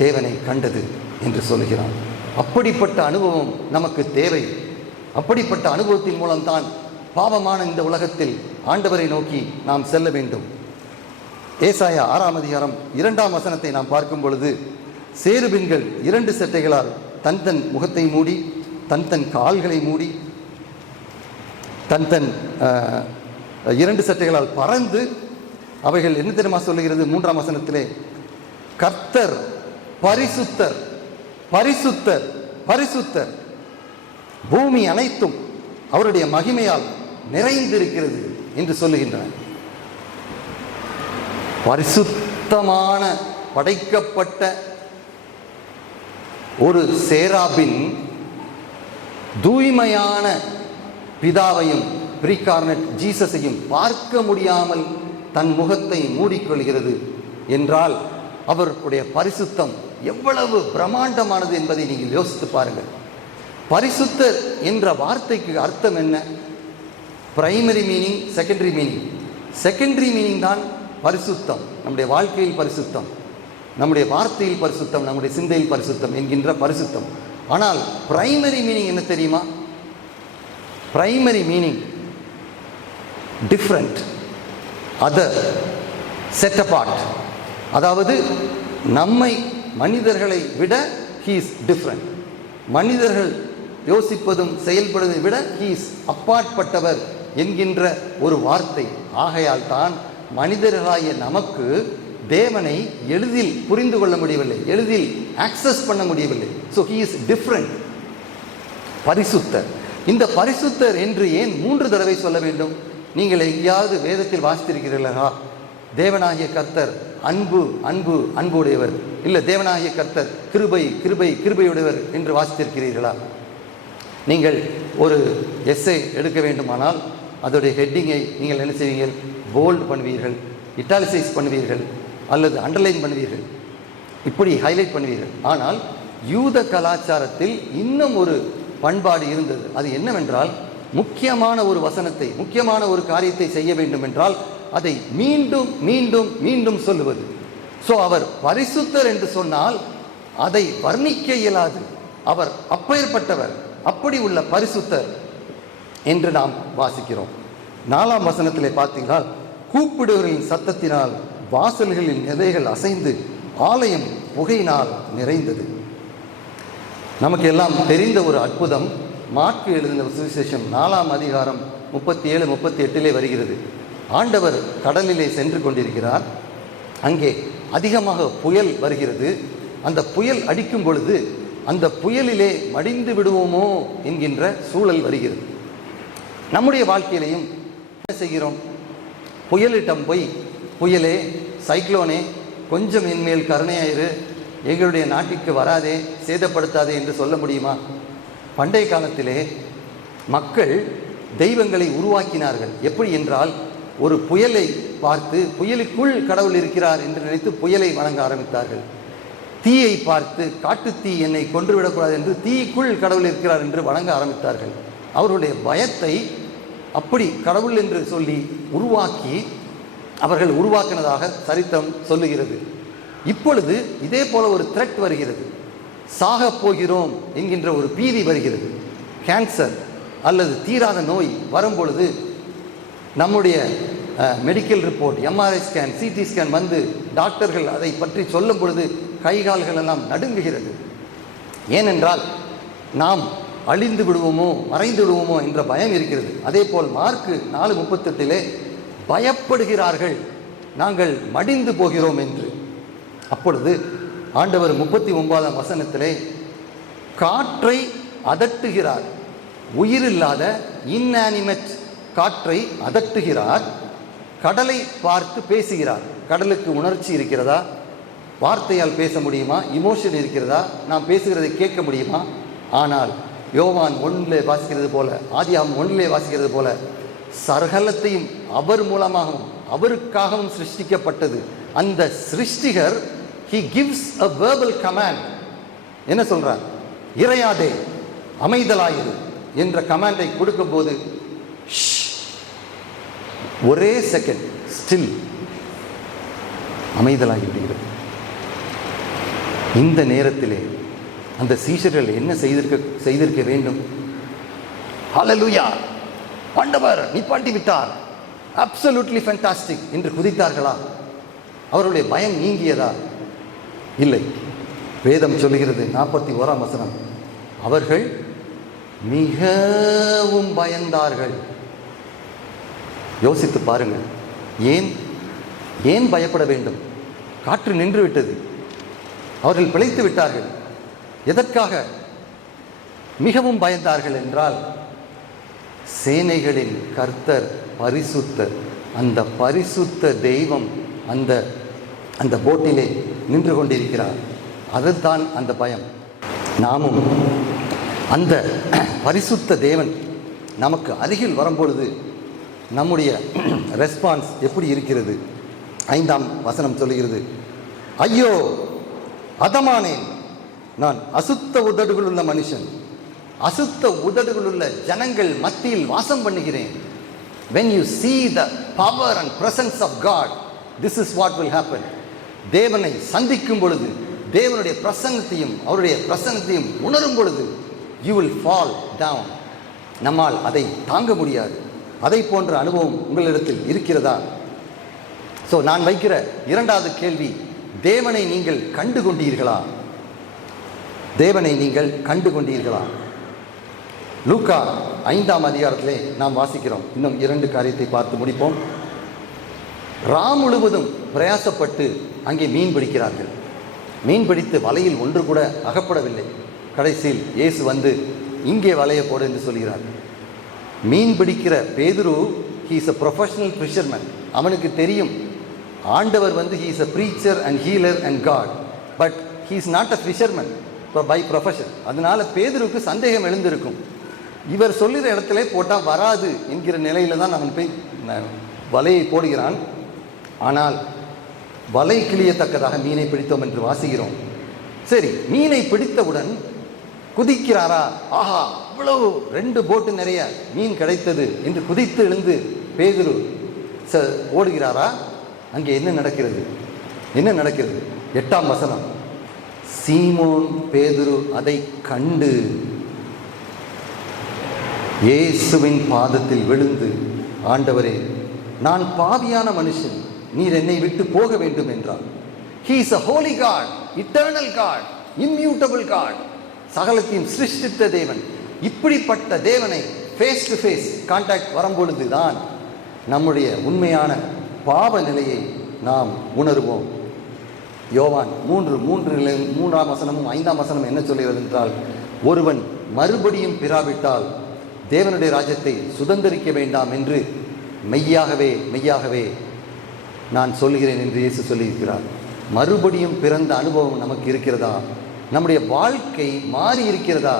தேவனை கண்டது என்று சொல்கிறான். அப்படிப்பட்ட அனுபவம் நமக்கு தேவை. அப்படிப்பட்ட அனுபவத்தின் மூலம்தான் பாவமான இந்த உலகத்தில் ஆண்டவரை நோக்கி நாம் செல்ல வேண்டும். ஏசாயா 6ஆம் அதிகாரம் 2ஆம் வசனத்தை நாம் பார்க்கும் பொழுது, சேருபின்கள் 2 சட்டைகளால் தன் தன் முகத்தை மூடி, தன் தன் கால்களை மூடி, தன் தன் 2 சட்டைகளால் பறந்து, அவைகள் என்ன தெரியுமா சொல்லுகிறது? 3ஆம் வசனத்திலே, கர்த்தர் பரிசுத்தர், பரிசுத்தர், பரிசுத்தர், பூமி அனைத்தும் அவருடைய மகிமையால் நிறைந்திருக்கிறது என்று சொல்லுகின்றன. பரிசுத்தமான படைக்கப்பட்ட ஒரு சேராபின் தூய்மையான பிதாவையும் ப்ரீகார்னட் ஜீசஸையும் பார்க்க முடியாமல் தன் முகத்தை மூடிக்கொள்கிறது என்றால் அவருடைய பரிசுத்தம் எவ்வளவு பிரம்மாண்டமானது என்பதை நீங்கள் யோசித்து பாருங்கள். பரிசுத்தர் என்ற வார்த்தைக்கு அர்த்தம் என்ன? Primary meaning, secondary meaning. Secondary meaning தான் பரிசுத்தம். நம்முடைய வாழ்க்கையில் பரிசுத்தம், நம்முடைய வார்த்தையில் பரிசுத்தம், நம்முடைய சிந்தையில் பரிசுத்தம் என்கின்ற பரிசுத்தம். ஆனால் பிரைமரி மீனிங் என்ன தெரியுமா? Primary meaning different, other, set apart. அதாவது நம்மை மனிதர்களை விட he is different. மனிதர்கள் யோசிப்பதும் செயல்படுவதை விட ஹீஸ் அப்பாற்பட்டவர் என்கின்ற ஒரு வார்த்தை. ஆகையால் தான் மனிதர்களாகிய நமக்கு தேவனை எளிதில் புரிந்து கொள்ள முடியவில்லை, எளிதில் ஆக்சஸ் பண்ண முடியவில்லை. So he is different. பரிசுத்தர். இந்த பரிசுத்தர் என்று ஏன் 3 தடவை சொல்ல வேண்டும்? நீங்கள் எங்கேயாவது வேதத்தில் வாசித்திருக்கிறீர்களா? தேவனாகிய கர்த்தர் அன்பு அன்பு அன்புடையவர், இல்லை தேவனாகிய கர்த்தர் கிருபை கிருபை கிருபையுடையவர் என்று வாசித்திருக்கிறீர்களா? நீங்கள் ஒரு எஸ்ஸை எடுக்க வேண்டுமானால் அதோடைய ஹெட்டிங்கை நீங்கள் என்ன செய்வீர்கள்? போல்டு பண்ணுவீர்கள், இட்டாலிசைஸ் பண்ணுவீர்கள், அல்லது அண்டர்லைன் பண்ணுவீர்கள், இப்படி ஹைலைட் பண்ணுவீர்கள். ஆனால் யூத கலாச்சாரத்தில் இன்னும் ஒரு பண்பாடு இருந்தது. அது என்னவென்றால், முக்கியமான ஒரு வசனத்தை, முக்கியமான ஒரு காரியத்தை செய்ய வேண்டும் என்றால் அதை மீண்டும் மீண்டும் மீண்டும் சொல்லுவது. ஸோ அவர் பரிசுத்தர் என்று சொன்னால் அதை வர்ணிக்க இயலாது. அவர் அப்பேற்பட்டவர், அப்படி உள்ள பரிசுத்தர் என்று நாம் வாசிக்கிறோம். 4ஆம் வசனத்திலே பார்த்தீங்கன்னா, கூப்பிடுவர்களின் சத்தத்தினால் வாசல்களின் நிலைகள் அசைந்து ஆலயம் புகையினால் நிறைந்தது. நமக்கு எல்லாம் தெரிந்த ஒரு அற்புதம் மாற்கு எழுதின சுவிசேஷம் 4ஆம் அதிகாரம் 37, 38 வருகிறது. ஆண்டவர் கடலிலே சென்று கொண்டிருக்கிறார். அங்கே அதிகமாக புயல் வருகிறது. அந்த புயல் அடிக்கும் பொழுது அந்த புயலிலே மடிந்து விடுவோமோ என்கின்ற சூழல் வருகிறது. நம்முடைய வாழ்க்கையிலையும் என்ன செய்கிறோம்? புயலிட்டம் போய், புயலே, சைக்ளோனே, கொஞ்சம் என்மேல் கருணையாயிரு, எங்களுடைய நாட்டிற்கு வராதே, சேதப்படுத்தாதே என்று சொல்ல முடியுமா? பண்டைய காலத்திலே மக்கள் தெய்வங்களை உருவாக்கினார்கள். எப்படி என்றால், ஒரு புயலை பார்த்து புயலுக்குள் கடவுள் இருக்கிறார் என்று நினைத்து புயலை வணங்க ஆரம்பித்தார்கள். தீயை பார்த்து காட்டு தீ என்னை கொன்றுவிடக்கூடாது என்று தீக்குள் கடவுள் இருக்கிறார் என்று வணங்க ஆரம்பித்தார்கள். அவருடைய பயத்தை அப்படி கடவுள் என்று சொல்லி உருவாக்கி அவர்கள் உருவாக்கினதாக சரித்திரம் சொல்லுகிறது. இப்பொழுது இதே போல ஒரு த்ரெட் வருகிறது. சாக போகிறோம் என்கின்ற ஒரு பீதி வருகிறது. கேன்சர் அல்லது தீராத நோய் வரும்பொழுது நம்முடைய medical report, MRI scan, CT scan வந்து டாக்டர்கள் அதை பற்றி சொல்லும் பொழுது கைகால்கள் எல்லாம் நடுங்குகிறது. ஏனென்றால் நாம் அழிந்து விடுவோமோ, மறைந்து விடுவோமோ என்ற பயம் இருக்கிறது. அதே போல் மார்க்கு 4:38 பயப்படுகிறார்கள், நாங்கள் மடிந்து போகிறோம் என்று. அப்பொழுது ஆண்டவர் 39ஆம் வசனத்திலே காற்றை அதட்டுகிறார். உயிரில்லாத இன்ஆனிமேட் காற்றை அதட்டுகிறார். கடலை பார்த்து பேசுகிறார். கடலுக்கு உணர்ச்சி இருக்கிறதா? வார்த்தையால் பேச முடியுமா? இமோஷன் இருக்கிறதா? நாம் பேசுகிறதை கேட்க முடியுமா? ஆனால் யோவான் 1 வாசிக்கிறது போல, ஆதியாகமம் 1 வாசிக்கிறது போல, சகலத்தையும் அவர் மூலமாகவும் அவருக்காகவும் சிருஷ்டிக்கப்பட்டது. அந்த சிருஷ்டிகர் he gives a verbal command. என்ன சொல்றார்? இறையாதே, அமைதலாயிரு என்ற கமாண்டை கொடுக்கும் போது ஒரே செகண்ட் ஸ்டில் அமைதலாகி விடுகிறது. இந்த நேரத்திலே அந்த சீஷர்கள் என்ன செய்திருக்க வேண்டும்? ஹல்லேலூயா, ஆண்டவர் நிப்பாட்டி விட்டார், அப்சல்யூட்லி ஃபேண்டாஸ்டிக் என்று குதித்தார்களா? அவருடைய பயம் நீங்கியதா? இல்லை. வேதம் சொல்லுகிறது 41ஆம் வசனம், அவர்கள் மிகவும் பயந்தார்கள். யோசித்து பாருங்கள். ஏன் பயப்பட வேண்டும்? காற்று நின்று விட்டது, அவர்கள் பிழைத்து விட்டார்கள். எதற்காக மிகவும் பயந்தார்கள் என்றால், சேனைகளின் கர்த்தர் பரிசுத்தர், அந்த பரிசுத்த தெய்வம் அந்த போட்டிலே நின்று கொண்டிருக்கிறார். அதுதான் அந்த பயம். நாமும் அந்த பரிசுத்த தேவன் நமக்கு அருகில் வரும்பொழுது நம்முடைய ரெஸ்பான்ஸ் எப்படி இருக்கிறது? 5ஆம் வசனம் சொல்லுகிறது, ஐயோ அதமானேன், நான் அசுத்த உதடுகள் உள்ள மனுஷன், அசுத்த உதடுகள் உள்ள ஜனங்கள் மத்தியில் வாசம் பண்ணுகிறேன். when you see the power and presence of God, this is what will happen. தேவனை சந்திக்கும் பொழுது, தேவனுடைய பிரசன்னத்தையும் அவருடைய பிரசன்னத்தையும் உணரும் பொழுது, you will fall down. நம்மால் அதை தாங்க முடியாது. அதை போன்ற அனுபவம் உங்களிடத்தில் இருக்கிறதா? ஸோ நான் வைக்கிற 2வது கேள்வி, தேவனை நீங்கள் கண்டு கொண்டீர்களா? தேவனை நீங்கள் கண்டு கொண்டீர்களா? லூக்கா 5ஆம் அதிகாரத்திலே நாம் வாசிக்கிறோம். இன்னும் 2 காரியத்தை பார்த்து முடிப்போம். ராம் முழுவதும் பிரயாசப்பட்டு அங்கே மீன் பிடிக்கிறார்கள். மீன் பிடித்து வலையில் ஒன்று கூட அகப்படவில்லை. கடைசியில் இயேசு வந்து இங்கே வலையை போடு என்று சொல்கிறார். மீன் பிடிக்கிற பேதுரு, he is a professional fisherman. அவனுக்கு தெரியும் ஆண்டவர் வந்து he is a preacher and healer and God, but he is not a fisherman by profession. அதனால பேதுருக்கு சந்தேகம் எழுந்திருக்கும். இவர் சொல்லுற இடத்துல போட்டால் வராது என்கிற நிலையில தான் அவன் போய் வலையை போடுகிறான். ஆனால் வலை கிளியத்தக்கதாக மீனை பிடித்தோம் என்று வாசிக்கிறோம். சரி, மீனை பிடித்தவுடன் குதிக்கிறாரா? ஆஹா, இவ்வளவு 2 போட்டு நிறைய மீன் கிடைத்தது என்று குதித்து எழுந்து பேதுரு ஓடுகிறாரா? அங்கே என்ன நடக்கிறது? 8ஆம் வசனம். சீமோன் பேதுரு அதை கண்டு இயேசுவின் பாதத்தில் விழுந்து, ஆண்டவரே, நான் பாவியான மனுஷன், நீர் என்னை விட்டு போக வேண்டும் என்றார். He is a holy God, eternal God, immutable God. சகலத்தையும் சிருஷ்டித்த தேவன். இப்படிப்பட்ட தேவனை ஃபேஸ் டு ஃபேஸ் கான்டாக்ட் வரும்பொழுது தான் நம்முடைய உண்மையான பாவ நிலையை நாம் உணர்வோம். யோவான் 3:3ஆம் வசனமும் 5ஆம் வசனம் என்ன சொல்கிறது என்றால், ஒருவன் மறுபடியும் பிறாவிட்டால் தேவனுடைய ராஜ்யத்தை சுதந்திரிக்க வேண்டாம் என்று மெய்யாகவே மெய்யாகவே நான் சொல்கிறேன் என்று இயேசு சொல்லியிருக்கிறார். மறுபடியும் பிறந்த அனுபவம் நமக்கு இருக்கிறதா? நம்முடைய வாழ்க்கை மாறி இருக்கிறதா?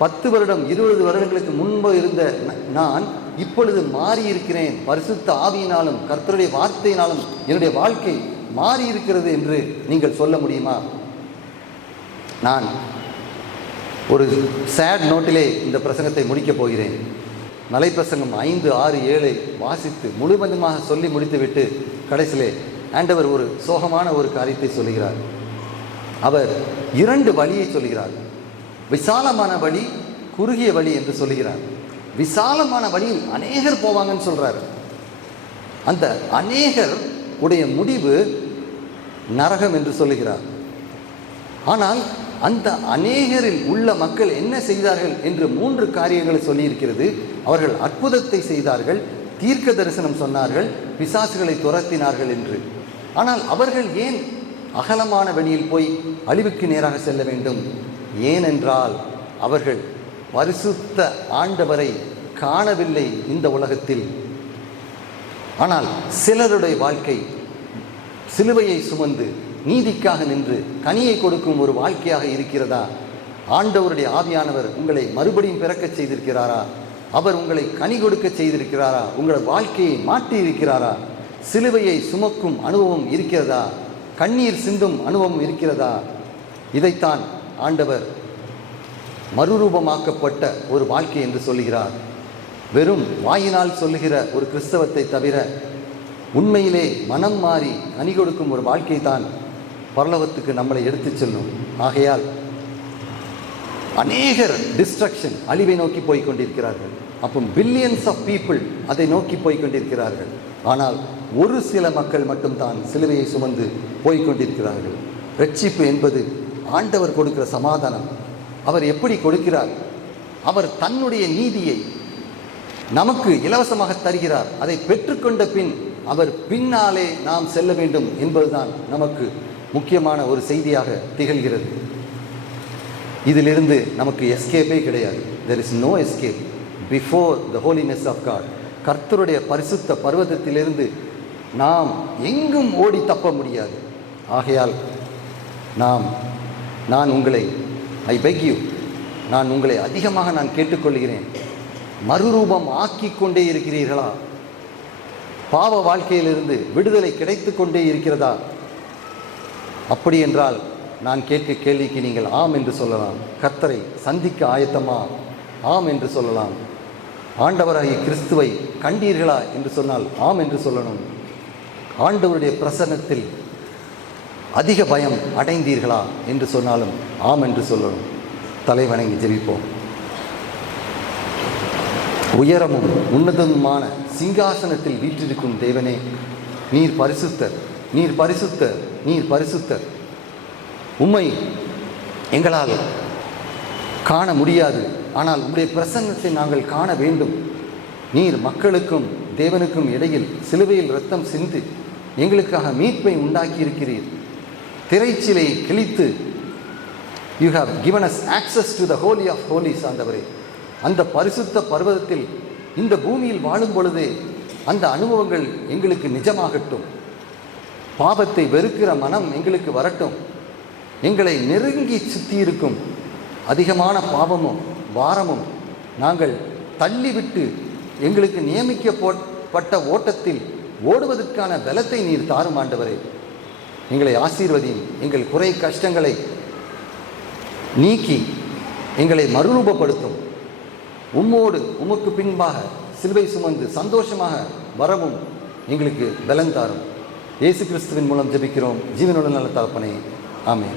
10 வருடம் 20 வருடங்களுக்கு முன்பு இருந்த நான் இப்பொழுது மாறி இருக்கிறேன். பரிசுத்த ஆவியினாலும் கர்த்தருடைய வார்த்தையினாலும் என்னுடைய வாழ்க்கை மாறி இருக்கிறது என்று நீங்கள் சொல்ல முடியுமா? நான் ஒரு சேட் நோட்டிலே இந்த பிரசங்கத்தை முடிக்கப் போகிறேன். மலைப்பிரசங்கம் 5, 6, 7 வாசித்து முழுவதுமாக சொல்லி முடித்துவிட்டு கடைசியிலே ஆண்டவர் ஒரு சோகமான ஒரு காரியத்தை சொல்லுகிறார். அவர் 2 வழியை சொல்கிறார். விசாலமான வழி, குறுகிய வழி என்று சொல்லுகிறார். விசாலமான வழியில் அநேகர் போவாங்கன்னு சொல்றார். அந்த அநேகர் உடைய முடிவு நரகம் என்று சொல்லுகிறார். ஆனால் அந்த அநேகரில் உள்ள மக்கள் என்ன செய்தார்கள் என்று 3 காரியங்களை சொல்லியிருக்கிறது. அவர்கள் அற்புதத்தை செய்தார்கள், தீர்க்க தரிசனம் சொன்னார்கள், பிசாசுகளை துரத்தினார்கள் என்று. ஆனால் அவர்கள் ஏன் அகலமான வழியில் போய் அழிவுக்கு நேராக செல்ல வேண்டும்? ஏனென்றால் அவர்கள் பரிசுத்த ஆண்டவரை காணவில்லை இந்த உலகத்தில். ஆனால் சிலருடைய வாழ்க்கை சிலுவையை சுமந்து நீதிக்காக நின்று கனியை கொடுக்கும் ஒரு வாழ்க்கையாக இருக்கிறதா? ஆண்டவருடைய ஆவியானவர் உங்களை மறுபடியும் பிறக்கச் செய்திருக்கிறாரா? அவர் உங்களை கனி கொடுக்க செய்திருக்கிறாரா? உங்கள் வாழ்க்கையை மாற்றி இருக்கிறாரா? சிலுவையை சுமக்கும் அனுபவம் இருக்கிறதா? கண்ணீர் சிந்தும் அனுபவம் இருக்கிறதா? இதைத்தான் ஆண்டவர் மறுரூபமாக்கப்பட்ட ஒரு வாழ்க்கை என்று சொல்லுகிறார். வெறும் வாயினால் சொல்லுகிற ஒரு கிறிஸ்தவத்தை தவிர உண்மையிலே மனம் மாறி கனி கொடுக்கும் ஒரு வாழ்க்கை தான் பரலோகத்துக்கு நம்மளை எடுத்துச் செல்லும். ஆகையால் அநேகர் டிஸ்ட்ரக்ஷன், அழிவை நோக்கி போய் கொண்டிருக்கிறார்கள். அப்போ பில்லியன்ஸ் ஆஃப் பீப்புள் அதை நோக்கி போய் கொண்டிருக்கிறார்கள். ஆனால் ஒரு சில மக்கள் மட்டும்தான் சிலுவையை சுமந்து போய்கொண்டிருக்கிறார்கள். ரட்சிப்பு என்பது ஆண்டவர் கொடுக்கிற சமாதானம். அவர் எப்படி கொடுக்கிறார்? அவர் தன்னுடைய நீதியை நமக்கு இலவசமாக தருகிறார். அதை பெற்றுக்கொண்ட பின் அவர் பின்னாலே நாம் செல்ல வேண்டும் என்பதுதான் நமக்கு முக்கியமான ஒரு செய்தியாக திகழ்கிறது. இதிலிருந்து நமக்கு எஸ்கேப்பே கிடையாது. there is no escape before the holiness of God. கர்த்தருடைய பரிசுத்த பர்வதத்திலிருந்து நாம் எங்கும் ஓடி தப்ப முடியாது. ஆகையால் நான் உங்களை ஐ பெக் யூ, நான் உங்களை அதிகமாக நான் கேட்டுக்கொள்கிறேன், மறுரூபம் ஆக்கி கொண்டே இருக்கிறீர்களா? பாவ வாழ்க்கையிலிருந்து விடுதலை கிடைத்து கொண்டே இருக்கிறதா? அப்படி என்றால் நான் கேட்க கேள்விக்கு நீங்கள் ஆம் என்று சொல்லலாம். கர்த்தரை சந்திக்க ஆயத்தமா? ஆம் என்று சொல்லலாம். ஆண்டவராகிய கிறிஸ்துவை கண்டீர்களா என்று சொன்னால் ஆம் என்று சொல்லணும். ஆண்டவருடைய பிரசன்னத்தில் அதிக பயம் அடைந்தீர்களா என்று சொன்னாலும் ஆம் என்று சொல்லணும். தலை வணங்கி ஜெபிப்போம். உயரமும் உன்னதமுமான சிங்காசனத்தில் வீற்றிருக்கும் தேவனே, நீர் பரிசுத்தர், நீர் பரிசுத்தர், நீர் பரிசுத்தர். உம்மை எங்களால் காண முடியாது. ஆனால் உம்முடைய பிரசன்னத்தை நாங்கள் காண வேண்டும். நீர் மக்களுக்கும் தேவனுக்கும் இடையில் சிலுவையில் இரத்தம் சிந்து எங்களுக்காக மீட்பை உண்டாக்கி இருக்கிறீர். திரைச்சிலை கிழித்து you have given us access to the holy of holies. ஆண்டவரே, அந்த பரிசுத்த பர்வதத்தில் இந்த பூமியில் வாழும் பொழுதே அந்த அனுபவங்கள் எங்களுக்கு நிஜமாகட்டும். பாவத்தை வெறுக்கிற மனம் எங்களுக்கு வரட்டும். எங்களை நெருங்கி சுற்றி இருக்கும் அதிகமான பாவமும் பாரமும் நாங்கள் தள்ளிவிட்டு எங்களுக்கு நியமிக்கப்பட்ட ஓட்டத்தில் ஓடுவதற்கான பலத்தை நீர் தாரும். ஆண்டவரே, எங்களை ஆசீர்வதியும். எங்கள் குறை கஷ்டங்களை நீக்கி எங்களை மறுரூபப்படுத்தும். உம்மோடு உமக்கு பின்பாக சிலுவை சுமந்து சந்தோஷமாக வரவும் எங்களுக்கு பலன் தாரும். இயேசு கிறிஸ்துவின் மூலம் ஜெபிக்கிறோம் ஜீவனுள்ள நல்ல தகப்பனே, ஆமென்.